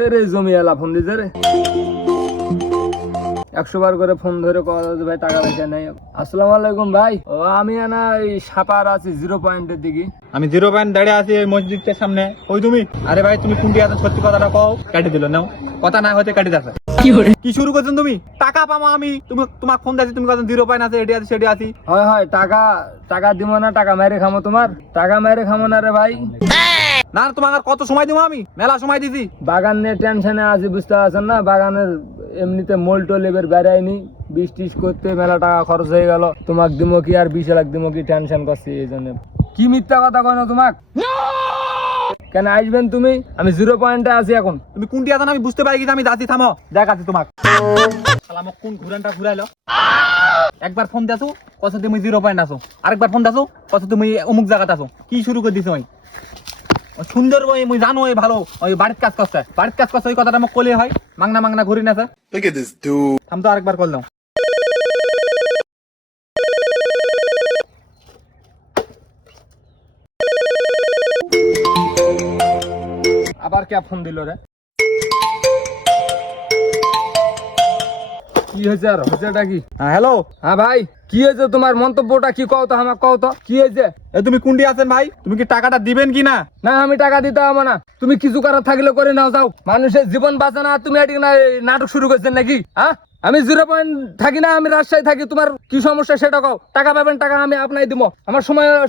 ফের এই জমি এলা ফোন দিছে রে, 100 বার করে ফোন ধরে ভাই টাকা পয়সা নেই। আসসালামু আলাইকুম ভাই, ও আমি না এই সাপার আছি 0 পয়েন্টের দিকে। আমি 0 পয়েন্ট দাঁড়িয়ে আছি এই মসজিদের সামনে। ওই তুমি? আরে ভাই তুমি কোনটি আছো, সত্যি কথাটা কও। কেটে দিল নাও, কথা না হতে কেটে যাচ্ছে। কি শুরু করছেন তুমি? টাকা পাবো আমি, তুমি তোমাকে ফোন দিয়েছি, তুমি কথা 0 পয়েন্ট আছে, এটি আছে সেটি আছি। হয় হয়, টাকা দিব না, টাকা মেরে খামো তোমার, টাকা মেরে খামো না রে ভাই। না তোমাকে আর কত সময় দিব? আমি মেলা সময় দিছি। বাগান নিয়ে টেনশনে আছি, বুঝতে পারছেন না? বাগানের এমনিতে মোল টোল এবার বেড়ায়নি, বীজ টিস করতে মেলা টাকা খরচ হয়ে গেল। তোমাক দিমো কি আর 20 লাখ দিমো কি, টেনশন করছি এই জন্য। কি মিথ্যা কথা কয় না তোমাক? কেন আসবেন তুমি? আমি 0 পয়েন্টে আছি এখন। তুমি কোনটি আছো আমি বুঝতে পারি কিন্তু আমি যাচ্ছি, থামো দেখাচ্ছি তোমাক। শালা মোক কোন ঘুরানটা ঘুরাইলো। একবার ফোন দিয়েছো কত তুমি 0 পয়েন্ট আছো, আরেকবার ফোন দিয়েছো কত তুমি অমুক জায়গাতে আছো। কি শুরু করে দিছো? সুন্দর ওই মুই জানো ওই ভালো ওই বাড়ির কাজ করছে, ওই কথাটা মোক কলে হয়। মাংনা ঘুরি না sir. Look at this dude. থাম তো, আরেকবার কল দাও। আবার কে ফোন দিল রে? কি হয়েছে আর হয়েছেটা কি? হ্যাঁ হ্যালো। হ্যাঁ ভাই, কি হয়েছে? তোমার মন্তব্যটা কি কও তো, আমাকে কও তো কি হয়েছে? তুমি কোনটি আছেন ভাই? তুমি কি টাকাটা দিবেন কি না? না আমি টাকা দিতে হবে না, তুমি কিছু করার থাকলে করে নাও, যাও। মানুষের জীবন বাঁচে না, তুমি এটি না নাটক শুরু করছেন নাকি? হ্যাঁ, আমি 0 পয়েন্ট থাকি না, আমি রাজশাহী থাকি। তোমার কি সমস্যা সেটা কও। টাকা পাবেন, টাকা আমি আপনাই দিব, আমার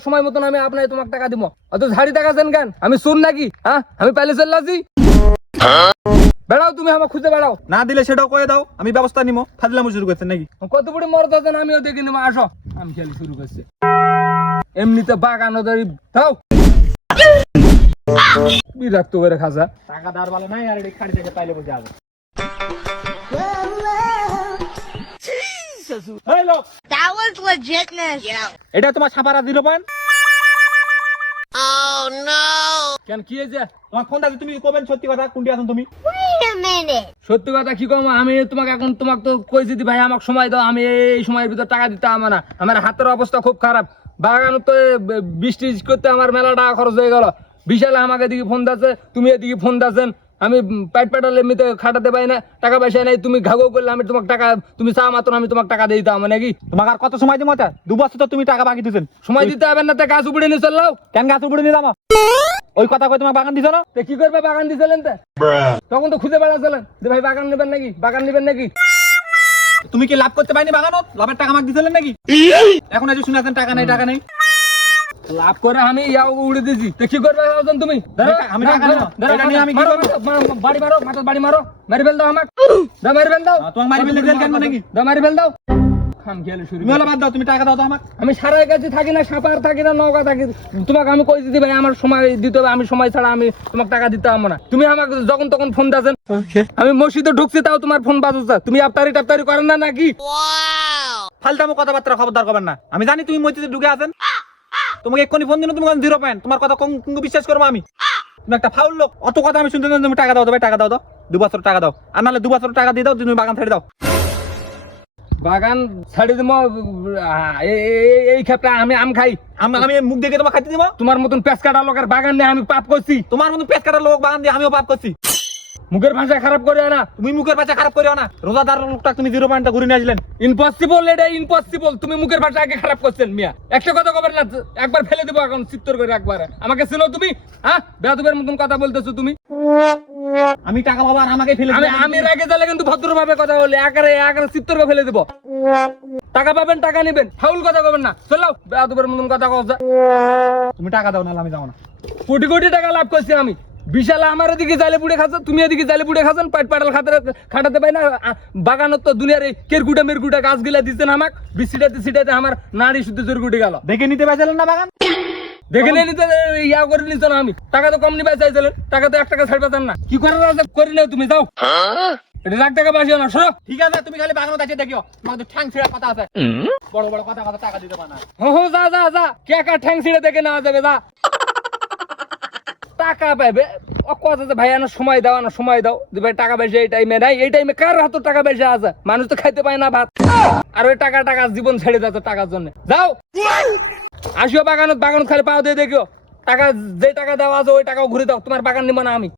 সময় মতন আমি আপনাই তোমাকে টাকা দিব। অত ঝাড়ি দেখাচ্ছেন কেন? আমি শুন নাকি? হ্যাঁ, আমি পাইলে চলে আসি। বেড়াও তুমি, আমার খুঁজে বেড়াও। না দিলে সেটাও কয়ে দাও, আমি ব্যবস্থা নিবো। ফাজলামো শুরু করছেন নাকি? কত বড় মরদ আছেন, আমিও দেখি নেবো। আসো, আমি খেলি শুরু করছি। এমনিতে বাগানো ধরি দাও, বিরক্ত করে খাসা। টাকা দেওয়ার ভালো নাই, আর এই খাড়ি থেকে পাইলে বুঝে যাবে। এই লোক, That was legitness. Yeah. এটা তোমার ছাপারা 0 পয়েন্ট? Oh no. কেন কি হয়েছে? তোমার ফোন আছে, তুমি কবেন সত্যি কথা কোনটি আছেন তুমি? Wait a minute. সত্যি কথা কি কম? আমি তোমাকে এখন তোমাকে তো কইছি দি ভাই আমাকে সময় দাও, আমি এই সময়ের ভিতর টাকা দিতে আমার না। আমার হাতের অবস্থা খুব খারাপ, বাগান তো বৃষ্টি করতে আমার মেলা টাকা খরচ হয়ে গেল। বিশাল আমাকে এদিকে ফোন দাচ্ছে, তুমি এদিকে ফোন দাচ্ছেন। আমি পেটাল এমনিতে খাটাতে পারি না, টাকা পয়সা নাই। তুমি ঘাগো করলে আমি তোমাকে টাকা, তুমি চা মাত্র আমি তোমাকে টাকা দিয়ে দিতাম নাকি? তোমাকে আর কত সময় দিব? 2 বছর তো তুমি টাকা বাকি দিয়েছেন। সময় দিতে হবে না, তে গাছ উপড়ে নিয়ে চললাও। কেন গাছ উপরে নিয়ে যাবো? ওই কথা কই তোমার বাগান দিছ না? তে কি করবে? বাগান দিছিলেন তে, তখন তো খুঁজে বেড়াচ্ছিলেন যে ভাই বাগান নেবেন নাকি, বাগান নেবেন নাকি? তুমি কি লাভ করতে পারিনি বাগানত? লাভের টাকা আমাকে দিছিলেন নাকি? এখন এই যে শুনেছেন টাকা নেই। লাভ করে আমি ইয়াও উড়ে দিয়েছি, তো কি করবে এখন তুমি? আমি টাকা নেব, এটা নিয়ে আমি কি করব? বাড়ি মারো, মাথায় বাড়ি মারো, মারি ফেল দাও আমাকে, দাও মারি ফেল দাও। তোমাকে মারি ফেললে জেল কেন নাকি? দাও মারি ফেল দাও। খাম খেয়ালে শুরু তুমি হলো বাদ দাও, তুমি টাকা দাও তো আমাকে। আমি সারাই কাছে থাকি না, সাপার থাকি না, নৌকা থাকি। তোমাকে আমি কই দিতে ভাই আমার সময় দিতে হবে, আমি সময় ছাড়া আমি তোমাকে টাকা দিতে পারবো না। তুমি আমাকে যখন তখন ফোন দাছেন, আমি মসজিদে ঢুকছি তাও তোমার ফোন বাজছে। তুমি আফতারি করেন না নাকি? Wow. ফালতামো কথাবার্তা খবরদার করবেন না। আমি জানি তুমি মসজিদে ঢুকে আছেন, তোমাকে এক্ষুনি ফোন দিন, তুমি 0 পয়েন্ট। তোমার কথা কোন বিশ্বাস করবো আমি? তুমি একটা ফাউল লোক, অত কথা আমি শুনতে। তুমি টাকা দাও তো ভাই, টাকা দাও তো। 2 বছর টাকা দাও, আর নাহলে 2 বছর টাকা দিয়ে দাও, তুমি বাগান ছেড়ে দাও। বাগান ছাড়ি দিব এই ক্ষেত্রে? আমি আম খাই, আমি মুখ দেখে তোমার খাইতে দিব? তোমার মতন পেঁচ কাটা লোকের বাগান নিয়ে আমি পাপ করছি? তোমার মতো পেট কাটার লোক বাগান দিয়ে আমিও পাপ করছি। মুখের ভাষা খারাপ করে না। তুমি মুখের ভাষা খারাপ করিও না। রোজাদার লোকটা তুমি 0 পয়েন্টটা ঘুরে নিয়ে আসলেন। ইম্পসিবল, এটা ইম্পসিবল। তুমি মুখের ভাষা আগে খারাপ করছেন মিয়া। একটা কথা কবেন না, একবার ফেলে দেবো এখন চিত্তর করে একবার। আমাকে ছিল তুমি, হ্যাঁ বেয়াদবের মতন কথা বলতেছো তুমি। আমি টাকা পাবো আর আমাকে ফেলে আমি রেগে গেলে কিন্তু ভদ্রভাবে কথা বলে একারে চিত্তর করে ফেলে দেবো। টাকা পাবেন, টাকা নেবেন, ফাউল কথা কবেন না। চলাও, বেয়াদবের মতন কথা কথা। তুমি টাকা দাও, নাহলে আমি যাবো না। কোটি কোটি টাকা লাভ করছি আমি। বিশাল আমার এদিকে জালে পুড়ে খাচ্ছেন, তুমি এদিকে জালে পুড়ে খাচ্ছেন, পাটাল খাটাতে পাই না। বাগানত তো দুনিয়ার এই মেরকুটা গাছ গিলা দিচ্ছেন আমাকে, সিটাতে আমার নারী শুদ্ধ জোরগুটি গেল। দেখে নিতে পারছিলেন না বাগান? দেখে নিতে ইয়া করে নিত না আমি। টাকা তো কম নিবে চাইছিলেন, টাকা তো 1 টাকা ছাড় পেতেন না। কি করার আছে করে নাও তুমি, যাও। এটা 1 টাকা বাসিও না, সরো। ঠিক আছে, তুমি খালি বাগানত আছে দেখিও, তোমাকে তো ঠ্যাং ছিঁড়া কথা আছে। বড় বড় কথা টাকা দিতে পারে না। হো যা কে ঠ্যাং ছিঁড়ে দেখে নেওয়া যাবে, যা। টাকা পাবে কথা ভাই, সময় দাও যে ভাই টাকা পয়সা এই টাইমে নাই। এই টাইমে কার হাতে টাকা পয়সা আছে? মানুষ তো খাইতে পায় না ভাত, আর ওই টাকা জীবন ছেড়ে যাচ্ছে টাকার জন্য। যাও, আসিও বাগানত খালি পাও দিয়ে দেখিও। টাকা যে টাকা দেওয়া আছে ওই টাকাও ঘুরে দাও, তোমার বাগান নিব না আমি।